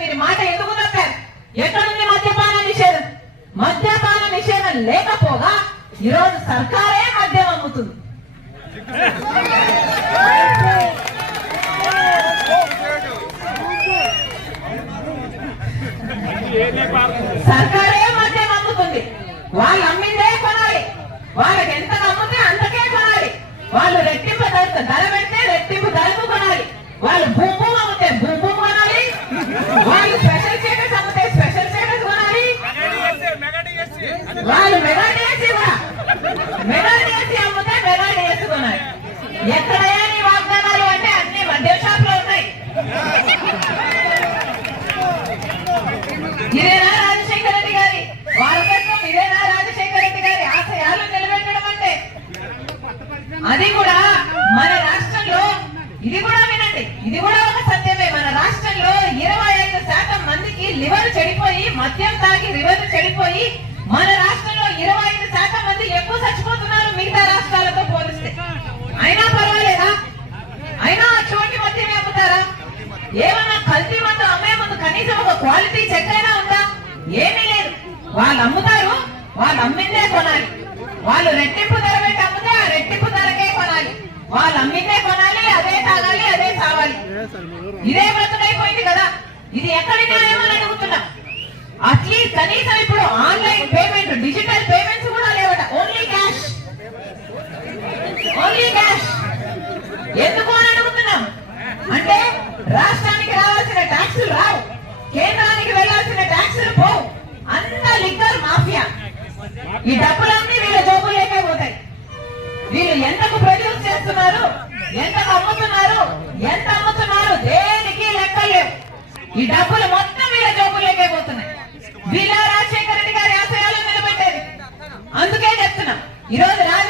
మీరు మాట ఎందుకు తప్పారు ఎక్కడుంది మద్యపాన నిషేధం? మద్యపాన నిషేధం లేకపోగా ఈరోజు సర్కారే మద్యం అమ్ముతుంది. సర్కారే మద్యం అమ్ముతుంది. వాళ్ళు అమ్మిందే కొనాలి. వాళ్ళకి ఎంత అమ్మితే అంతకే కొనాలి. వాళ్ళు రెట్టింపు ధర ధర పెడితే రెట్టింపు ధరకు కొనాలి. వాళ్ళు భూమి అమ్మితే భూము కొనాలి వాళ్ళు స్పెషల్ స్టేటస్ అమ్మితే స్పెషల్ స్టేటస్ కొనాలి? వాళ్ళు మెగా డిఎస్సీ మెగా డిఎస్సీ అమ్మితే మెగా డిఎస్సీ కొనాలి. ఎక్కడయ్యా నీ వాగ్దానాలు అంటే అన్ని మద్యం ఉన్నాయి. ఇదేనా రాజశేఖర రెడ్డి గారి? వారసత్వం ఇదేనా రాజశేఖర రెడ్డి గారి ఆశయాలు నిలబెట్టడం అంటే? అది కూడా మన రాష్ట్రంలో ఇది కూడా వినండి. ఇది కూడా ఒక సత్యమే మన రాష్ట్రంలో ఇరవై ఐదు శాతం మందికి లివర్ చెడిపోయి మద్యం తాగి లివర్ చెడిపోయి మన రాష్ట్రంలో ఇరవై ఐదు శాతం మంది ఎక్కువ చచ్చిపోతున్నారు మిగతా రాష్ట్రాలతో పోలిస్తే. అయినా పర్వాలేదా? అయినా చోటి మద్యం అమ్ముతారా ఏమన్నా కల్తీ మందు అమ్మే ముందు కనీసం ఒక క్వాలిటీ చెక్ అయినా ఉందా? ఏమీ లేదు. వాళ్ళు అమ్ముతారు వాళ్ళు అమ్మిందే కొనాలి. వాళ్ళు రెట్టింపు ధర పెట్టి అమ్మితే ఆ రెట్టింపు ధరకే కొనాలి. వాళ్ళు అమ్మిందే కొనాలి అదే తాగాలి అదే తాగాలి. ఇదే బ్రతుడైపోయింది కదా. ఇది ఎక్కడి న్యాయం కేంద్రానికి వెళ్ళాల్సిన ట్యాక్సులు పో అంత లిక్కర్ మాఫియా. ఈ డబ్బులన్నీ వీళ్ళ జోబులేకే పోతాయి. వీళ్ళు ఎంతకు ప్రొడ్యూస్ చేస్తున్నారు? ఎంతకు అమ్ముతున్నారు? ఎంత అమ్ముతున్నారు? దేనికి లెక్క లేవు. ఈ డబ్బులు మొత్తం వీళ్ళ జోబులేకే పోతున్నాయి. వీళ్ళ రాజశేఖర రెడ్డి గారి ఆశయాలు నిలబెట్టేది. అందుకే చెప్తున్నా. ఈ రోజు రాజ